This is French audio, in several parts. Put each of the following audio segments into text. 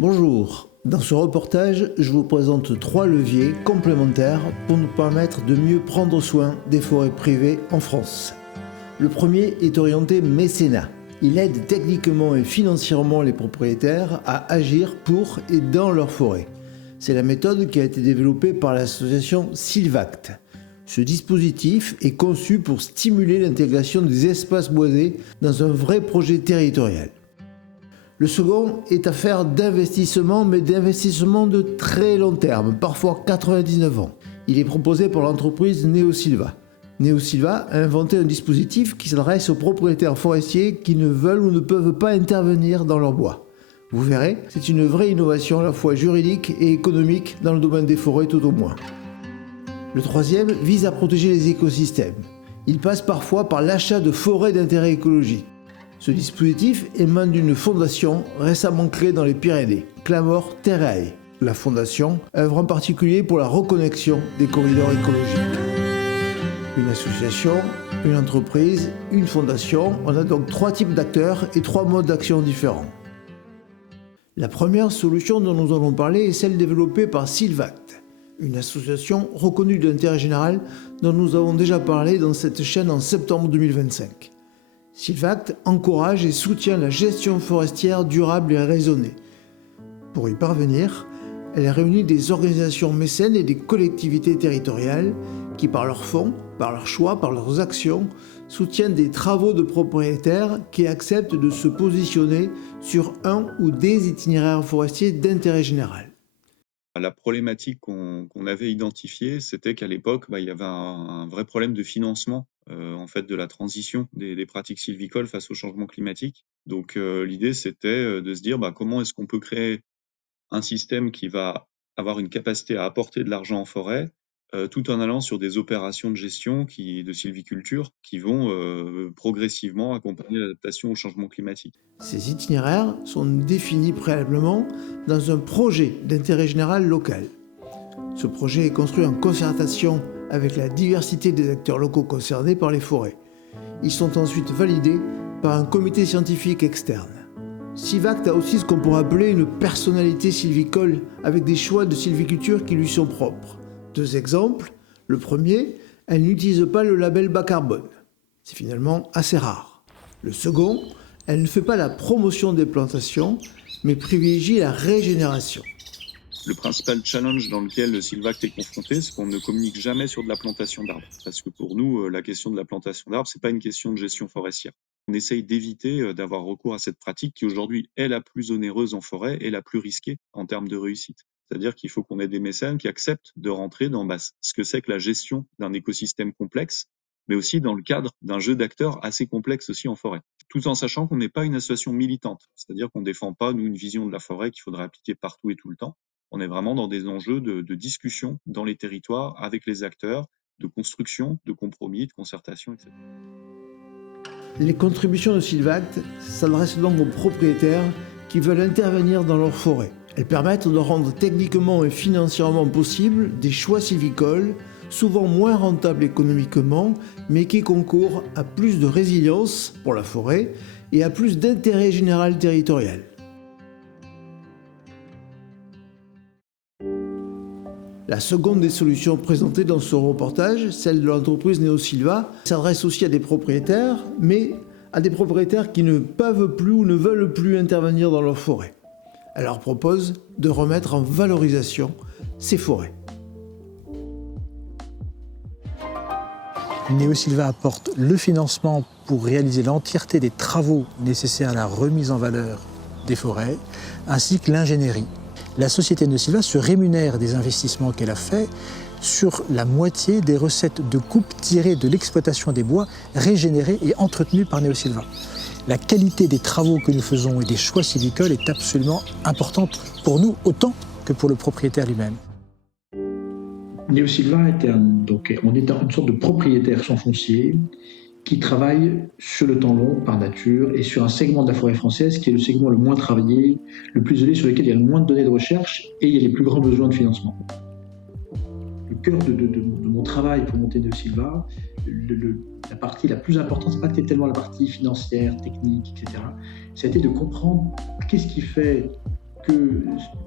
Bonjour, dans ce reportage, je vous présente 3 leviers complémentaires pour nous permettre de mieux prendre soin des forêts privées en France. Le premier est orienté mécénat. Il aide techniquement et financièrement les propriétaires à agir pour et dans leur forêt. C'est la méthode qui a été développée par l'association Silvact. Ce dispositif est conçu pour stimuler l'intégration des espaces boisés dans un vrai projet territorial. Le second est affaire d'investissement, mais d'investissement de très long terme, parfois 99 ans. Il est proposé par l'entreprise Neosilva. Neosilva a inventé un dispositif qui s'adresse aux propriétaires forestiers qui ne veulent ou ne peuvent pas intervenir dans leur bois. Vous verrez, c'est une vraie innovation à la fois juridique et économique dans le domaine des forêts tout au moins. Le troisième vise à protéger les écosystèmes. Il passe parfois par l'achat de forêts d'intérêt écologique. Ce dispositif émane d'une fondation récemment créée dans les Pyrénées, Clamor Terrae. La fondation œuvre en particulier pour la reconnexion des corridors écologiques. Une association, une entreprise, une fondation, on a donc 3 types d'acteurs et 3 modes d'action différents. La première solution dont nous allons parler est celle développée par Silvact, une association reconnue d'intérêt général dont nous avons déjà parlé dans cette chaîne en septembre 2025. Silvact encourage et soutient la gestion forestière durable et raisonnée. Pour y parvenir, elle réunit des organisations mécènes et des collectivités territoriales qui, par leurs fonds, par leurs choix, par leurs actions, soutiennent des travaux de propriétaires qui acceptent de se positionner sur un ou des itinéraires forestiers d'intérêt général. La problématique qu'on avait identifiée, c'était qu'à l'époque, il y avait un vrai problème de financement en fait, de la transition des pratiques sylvicoles face au changement climatique. Donc l'idée, c'était de se dire comment est-ce qu'on peut créer un système qui va avoir une capacité à apporter de l'argent en forêt, tout en allant sur des opérations de gestion de sylviculture qui vont progressivement accompagner l'adaptation au changement climatique. Ces itinéraires sont définis préalablement dans un projet d'intérêt général local. Ce projet est construit en concertation avec la diversité des acteurs locaux concernés par les forêts. Ils sont ensuite validés par un comité scientifique externe. Silvact a aussi ce qu'on pourrait appeler une personnalité sylvicole avec des choix de sylviculture qui lui sont propres. 2 exemples. Le premier, elle n'utilise pas le label bas carbone. C'est finalement assez rare. Le second, elle ne fait pas la promotion des plantations, mais privilégie la régénération. Le principal challenge dans lequel Silvact est confronté, c'est qu'on ne communique jamais sur de la plantation d'arbres. Parce que pour nous, la question de la plantation d'arbres, c'est pas une question de gestion forestière. On essaye d'éviter d'avoir recours à cette pratique qui aujourd'hui est la plus onéreuse en forêt et la plus risquée en termes de réussite. C'est-à-dire qu'il faut qu'on ait des mécènes qui acceptent de rentrer dans ce que c'est que la gestion d'un écosystème complexe, mais aussi dans le cadre d'un jeu d'acteurs assez complexe aussi en forêt. Tout en sachant qu'on n'est pas une association militante. C'est-à-dire qu'on ne défend pas, nous, une vision de la forêt qu'il faudrait appliquer partout et tout le temps. On est vraiment dans des enjeux de discussion dans les territoires avec les acteurs, de construction, de compromis, de concertation, etc. Les contributions de Silvact s'adressent donc aux propriétaires qui veulent intervenir dans leur forêt. Elles permettent de rendre techniquement et financièrement possible des choix sylvicoles, souvent moins rentables économiquement, mais qui concourent à plus de résilience pour la forêt et à plus d'intérêt général territorial. La seconde des solutions présentées dans ce reportage, celle de l'entreprise Neosilva, s'adresse aussi à des propriétaires, mais à des propriétaires qui ne peuvent plus ou ne veulent plus intervenir dans leur forêt. Elle leur propose de remettre en valorisation ces forêts. Neosilva apporte le financement pour réaliser l'entièreté des travaux nécessaires à la remise en valeur des forêts, ainsi que l'ingénierie. La société Neosilva se rémunère des investissements qu'elle a faits sur la moitié des recettes de coupe tirées de l'exploitation des bois régénérés et entretenus par Neosilva. La qualité des travaux que nous faisons et des choix sylvicoles est absolument importante pour nous autant que pour le propriétaire lui-même. Neosilva on est une sorte de propriétaire sans foncier qui travaille sur le temps long par nature et sur un segment de la forêt française qui est le segment le moins travaillé, le plus isolé, sur lequel il y a le moins de données de recherche et il y a les plus grands besoins de financement. Le cœur de mon travail pour monter Neosilva, la partie la plus importante, c'est pas tellement la partie financière, technique, etc. Ça a été de comprendre qu'est-ce qui fait que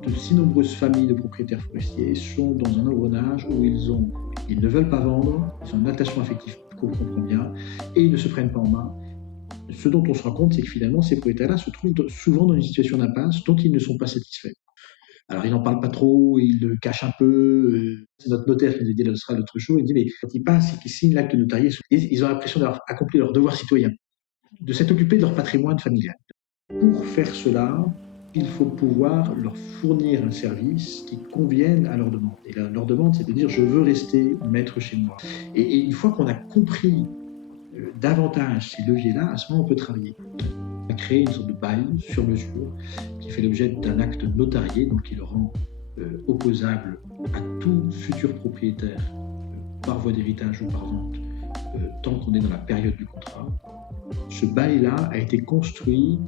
de si nombreuses familles de propriétaires forestiers sont dans un engrenage où ils ne veulent pas vendre, ils ont un attachement affectif qu'on comprend bien, et ils ne se prennent pas en main. Ce dont on se rend compte, c'est que finalement, ces propriétaires-là se trouvent souvent dans une situation d'impasse dont ils ne sont pas satisfaits. Alors, ils n'en parlent pas trop, ils le cachent un peu. C'est notre notaire qui nous a dit l'autre jour, il dit, mais quand ils passent et qu'ils signent l'acte notarié, ils ont l'impression d'avoir accompli leur devoir citoyen, de s'être occupés de leur patrimoine familial. Pour faire cela, il faut pouvoir leur fournir un service qui convienne à leur demande. Et leur demande, c'est de dire, je veux rester maître chez moi. Et une fois qu'on a compris davantage ces leviers-là, à ce moment, on peut travailler. On a créé une sorte de bail sur mesure qui fait l'objet d'un acte notarié, donc qui le rend opposable à tout futur propriétaire par voie d'héritage ou par vente, tant qu'on est dans la période du contrat. Ce bail-là a été construit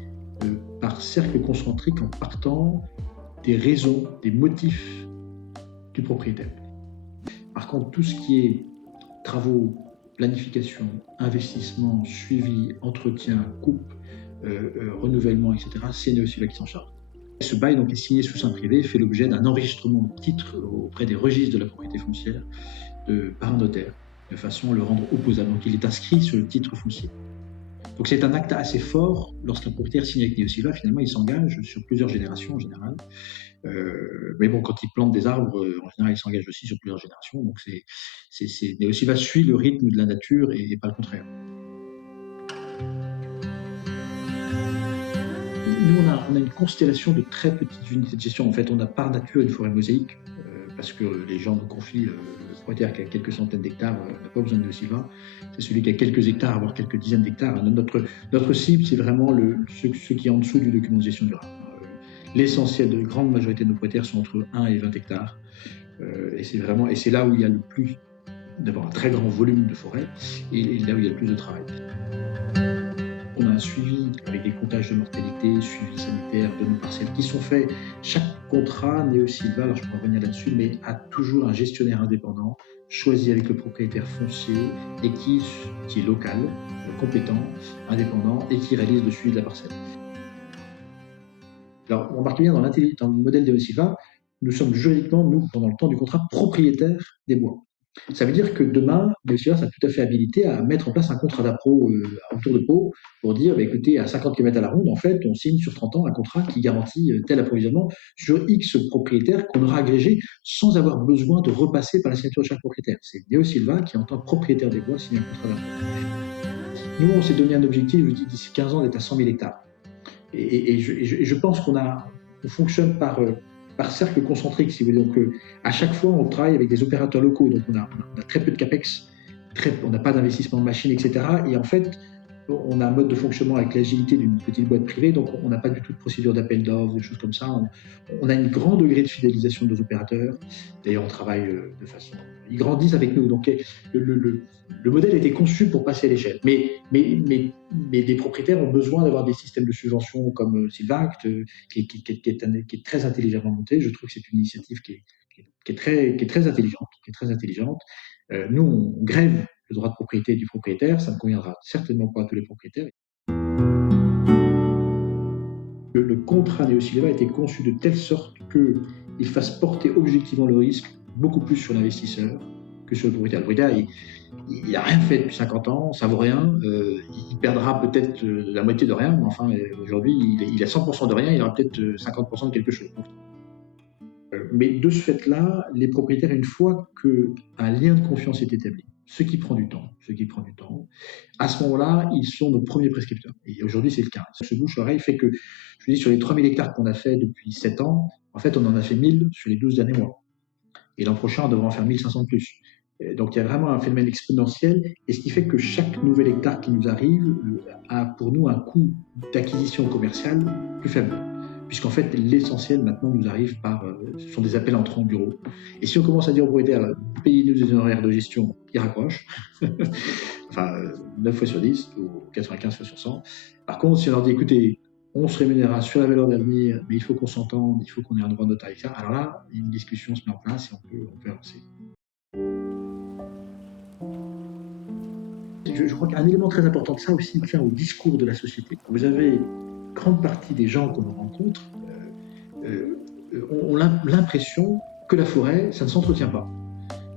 par cercle concentrique en partant des raisons, des motifs du propriétaire. Par contre, tout ce qui est travaux, planification, investissement, suivi, entretien, coupe, renouvellement, etc., c'est Neosiva qui s'en charge. Ce bail donc, est signé sous seing privé, fait l'objet d'un enregistrement au titre auprès des registres de la propriété foncière par un notaire, de façon à le rendre opposable. Donc il est inscrit sur le titre foncier. Donc c'est un acte assez fort. Lorsqu'un propriétaire signe avec Neosiva, finalement il s'engage sur plusieurs générations en général. Mais bon, quand il plante des arbres, en général il s'engage aussi sur plusieurs générations. Donc Neosiva suit le rythme de la nature et pas le contraire. Nous, on a une constellation de très petites unités de gestion. En fait, on a par nature une forêt mosaïque, parce que les gens nous confient, le propriétaire qui a quelques centaines d'hectares n'a pas besoin de Neosiva. C'est celui qui a quelques hectares, voire quelques dizaines d'hectares. Notre cible, c'est vraiment ce qui est en dessous du document de gestion durable. L'essentiel de la grande majorité de nos propriétaires sont entre 1 et 20 hectares. Et c'est là où il y a le plus, d'abord un très grand volume de forêt, et là où il y a le plus de travail. On a un suivi avec des comptages de mortalité, suivi sanitaire de nos parcelles qui sont faits. Chaque contrat Neosiva, alors je peux revenir là-dessus, mais a toujours un gestionnaire indépendant, choisi avec le propriétaire foncier et qui est local, compétent, indépendant et qui réalise le suivi de la parcelle. Alors, on remarque bien dans le modèle Neosiva, nous sommes juridiquement, pendant le temps du contrat, propriétaires des bois. Ça veut dire que demain, Neosiva sera tout à fait habilité à mettre en place un contrat d'appro autour de Pau pour dire, écoutez, à 50 km à la ronde, en fait, on signe sur 30 ans un contrat qui garantit tel approvisionnement sur X propriétaires qu'on aura agrégé sans avoir besoin de repasser par la signature de chaque propriétaire. C'est Neosiva qui, en tant que propriétaire des bois, signe un contrat d'appro. Nous, on s'est donné un objectif, je dis, d'ici 15 ans, d'être à 100 000 hectares. Et je pense qu'on fonctionne par cercle concentrique, si vous voulez. Donc, à chaque fois, on travaille avec des opérateurs locaux. Donc, on a très peu de CAPEX, on n'a pas d'investissement de machines, etc. Et en fait, on a un mode de fonctionnement avec l'agilité d'une petite boîte privée. Donc, on n'a pas du tout de procédure d'appel d'offres, des choses comme ça. On a un grand degré de fidélisation de nos opérateurs. D'ailleurs, on travaille de façon... Ils grandissent avec nous. Donc, le modèle a été conçu pour passer à l'échelle. Mais les propriétaires ont besoin d'avoir des systèmes de subvention comme Sylvact, qui est très intelligemment monté. Je trouve que c'est une initiative qui est très intelligente. Nous, on grève le droit de propriété du propriétaire. Ça ne conviendra certainement pas à tous les propriétaires. Le contrat Neosiva a été conçu de telle sorte qu'il fasse porter objectivement le risque beaucoup plus sur l'investisseur que sur le propriétaire. Le propriétaire, il n'a rien fait depuis 50 ans, ça ne vaut rien. Il perdra peut-être la moitié de rien, mais enfin, aujourd'hui, il a 100% de rien, il aura peut-être 50% de quelque chose. Mais de ce fait-là, les propriétaires, une fois qu'un lien de confiance est établi, ce qui prend du temps, à ce moment-là, ils sont nos premiers prescripteurs. Et aujourd'hui, c'est le cas. Ce bouche-oreille fait que, je vous dis, sur les 3000 hectares qu'on a fait depuis 7 ans, en fait, on en a fait 1000 sur les 12 derniers mois. Et l'an prochain, on devra en faire 1500 de plus. Donc, il y a vraiment un phénomène exponentiel. Et ce qui fait que chaque nouvel hectare qui nous arrive a pour nous un coût d'acquisition commerciale plus faible. Puisqu'en fait, l'essentiel maintenant nous arrive ce sont des appels entrants au bureau. Et si on commence à dire aux propriétaires, payez-nous des honoraires de gestion, ils raccrochent. Enfin, 9 fois sur 10 ou 95 fois sur 100. Par contre, si on leur dit, écoutez, on se rémunérera sur la valeur d'avenir, mais il faut qu'on s'entende, il faut qu'on ait un droit notarial. Alors là, une discussion se met en place et on peut avancer. Je crois qu'un élément très important de ça aussi tient au discours de la société. Vous avez une grande partie des gens qu'on rencontre ont l'impression que la forêt, ça ne s'entretient pas.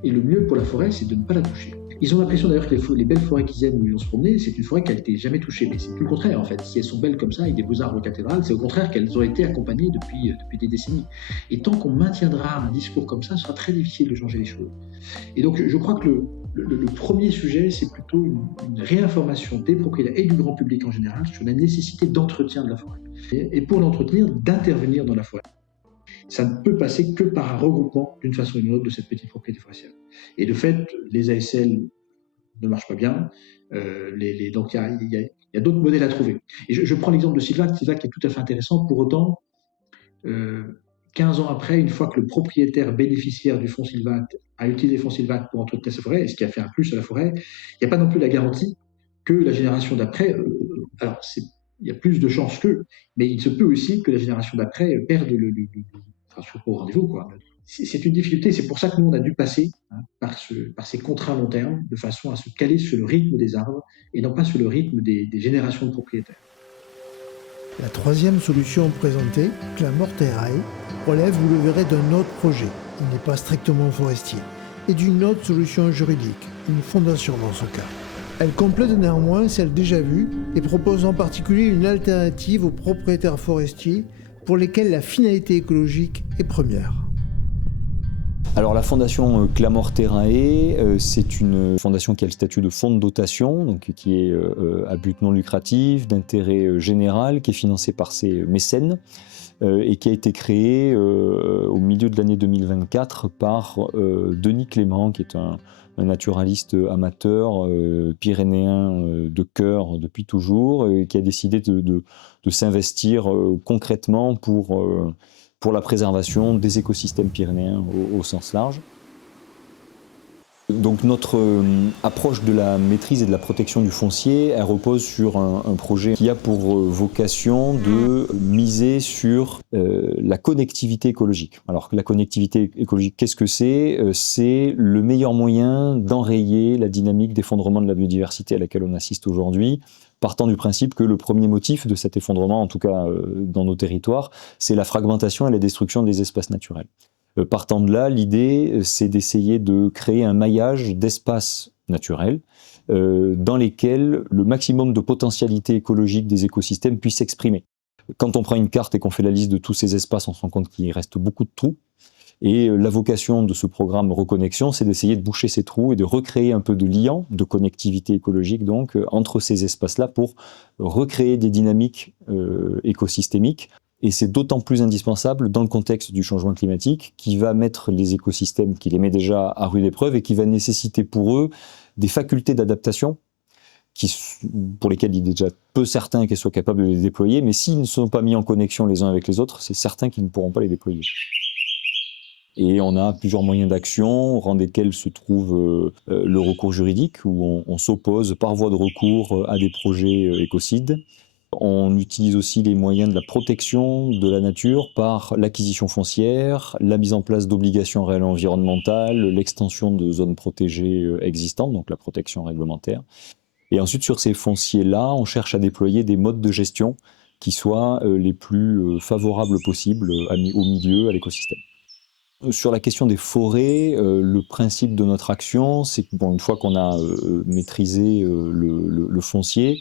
Et le mieux pour la forêt, c'est de ne pas la toucher. Ils ont l'impression d'ailleurs que les belles forêts qu'ils aiment où ils vont se promener, c'est une forêt qui n'a été jamais touchée. Mais c'est tout le contraire en fait. Si elles sont belles comme ça, avec des beaux arbres cathédrales, c'est au contraire qu'elles ont été accompagnées depuis des décennies. Et tant qu'on maintiendra un discours comme ça, ce sera très difficile de changer les choses. Et donc je crois que le premier sujet, c'est plutôt une réinformation des propriétaires et du grand public en général sur la nécessité d'entretien de la forêt. Et pour l'entretenir, d'intervenir dans la forêt. Ça ne peut passer que par un regroupement d'une façon ou d'une autre de cette petite propriété forestière. Et de fait, les ASL ne marchent pas bien, donc il y a d'autres modèles à trouver. Et je prends l'exemple de Sylvac qui est tout à fait intéressant. Pour autant, 15 ans après, une fois que le propriétaire bénéficiaire du fonds Sylvac a utilisé le fonds Sylvac pour entretenir sa forêt, et ce qui a fait un plus à la forêt, il n'y a pas non plus la garantie que la génération d'après, alors il y a plus de chances que, mais il se peut aussi que la génération d'après perde soit pas au rendez-vous, quoi. C'est une difficulté, c'est pour ça que nous on a dû passer par ces contrats long terme, de façon à se caler sur le rythme des arbres et non pas sur le rythme des générations de propriétaires. La troisième solution présentée, Clamart-Terrae, relève, vous le verrez, d'un autre projet, il n'est pas strictement forestier, et d'une autre solution juridique, une fondation dans ce cas. Elle complète néanmoins celle déjà vue et propose en particulier une alternative aux propriétaires forestiers pour lesquels la finalité écologique est première. Alors la fondation Clamart-Terrae, c'est une fondation qui a le statut de fonds de dotation, donc qui est à but non lucratif, d'intérêt général, qui est financé par ses mécènes et qui a été créée au milieu de l'année 2024 par Denis Clément, qui est un naturaliste amateur pyrénéen de cœur depuis toujours, et qui a décidé de s'investir concrètement pour la préservation des écosystèmes pyrénéens au sens large. Donc notre approche de la maîtrise et de la protection du foncier, elle repose sur un projet qui a pour vocation de miser sur la connectivité écologique. Alors la connectivité écologique, qu'est-ce que c'est ? C'est le meilleur moyen d'enrayer la dynamique d'effondrement de la biodiversité à laquelle on assiste aujourd'hui, partant du principe que le premier motif de cet effondrement, en tout cas dans nos territoires, c'est la fragmentation et la destruction des espaces naturels. Partant de là, l'idée, c'est d'essayer de créer un maillage d'espaces naturels dans lesquels le maximum de potentialité écologique des écosystèmes puisse s'exprimer. Quand on prend une carte et qu'on fait la liste de tous ces espaces, on se rend compte qu'il reste beaucoup de trous. Et la vocation de ce programme Reconnexion, c'est d'essayer de boucher ces trous et de recréer un peu de liant, de connectivité écologique donc, entre ces espaces-là pour recréer des dynamiques écosystémiques. Et c'est d'autant plus indispensable dans le contexte du changement climatique qui va mettre les écosystèmes, qui les met déjà à rude épreuve et qui va nécessiter pour eux des facultés d'adaptation pour lesquelles il est déjà peu certain qu'ils soient capables de les déployer, mais s'ils ne sont pas mis en connexion les uns avec les autres, c'est certain qu'ils ne pourront pas les déployer. Et on a plusieurs moyens d'action, au rang desquels se trouve le recours juridique, où on s'oppose par voie de recours à des projets écocides. On utilise aussi les moyens de la protection de la nature par l'acquisition foncière, la mise en place d'obligations réelles environnementales, l'extension de zones protégées existantes, donc la protection réglementaire. Et ensuite, sur ces fonciers-là, on cherche à déployer des modes de gestion qui soient les plus favorables possibles au milieu, à l'écosystème. Sur la question des forêts, le principe de notre action, c'est que une fois qu'on a maîtrisé le foncier,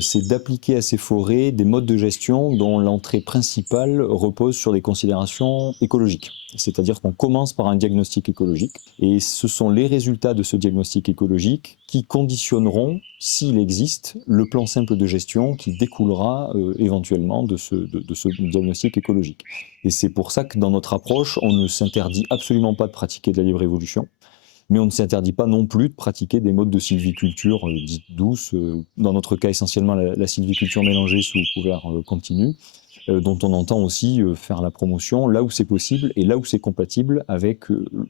c'est d'appliquer à ces forêts des modes de gestion dont l'entrée principale repose sur des considérations écologiques. C'est-à-dire qu'on commence par un diagnostic écologique et ce sont les résultats de ce diagnostic écologique qui conditionneront, s'il existe, le plan simple de gestion qui découlera éventuellement de ce diagnostic écologique. Et c'est pour ça que dans notre approche, on ne s'interdit absolument pas de pratiquer de la libre évolution. Mais on ne s'interdit pas non plus de pratiquer des modes de sylviculture dite douce, dans notre cas essentiellement la sylviculture mélangée sous couvert continu, dont on entend aussi faire la promotion là où c'est possible et là où c'est compatible avec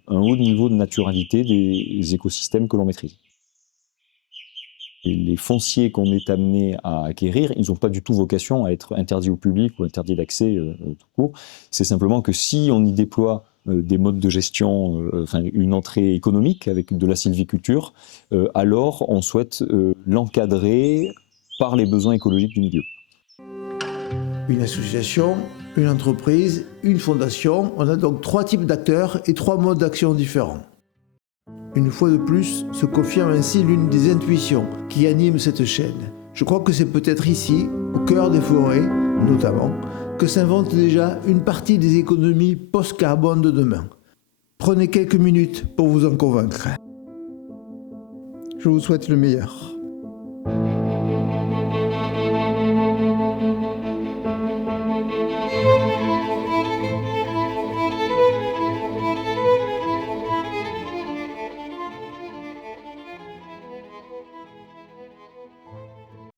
un haut niveau de naturalité des écosystèmes que l'on maîtrise. Et les fonciers qu'on est amené à acquérir, ils n'ont pas du tout vocation à être interdits au public ou interdits d'accès tout court. C'est simplement que si on y déploie des modes de gestion, une entrée économique avec de la sylviculture, alors on souhaite l'encadrer par les besoins écologiques du milieu. Une association une entreprise, une fondation. On a donc 3 types d'acteurs et 3 modes d'action différents. Une fois de plus, se confirme ainsi l'une des intuitions qui animent cette chaîne. Je crois que c'est peut-être ici, au cœur des forêts notamment, que s'invente déjà une partie des économies post-carbone de demain. Prenez quelques minutes pour vous en convaincre. Je vous souhaite le meilleur.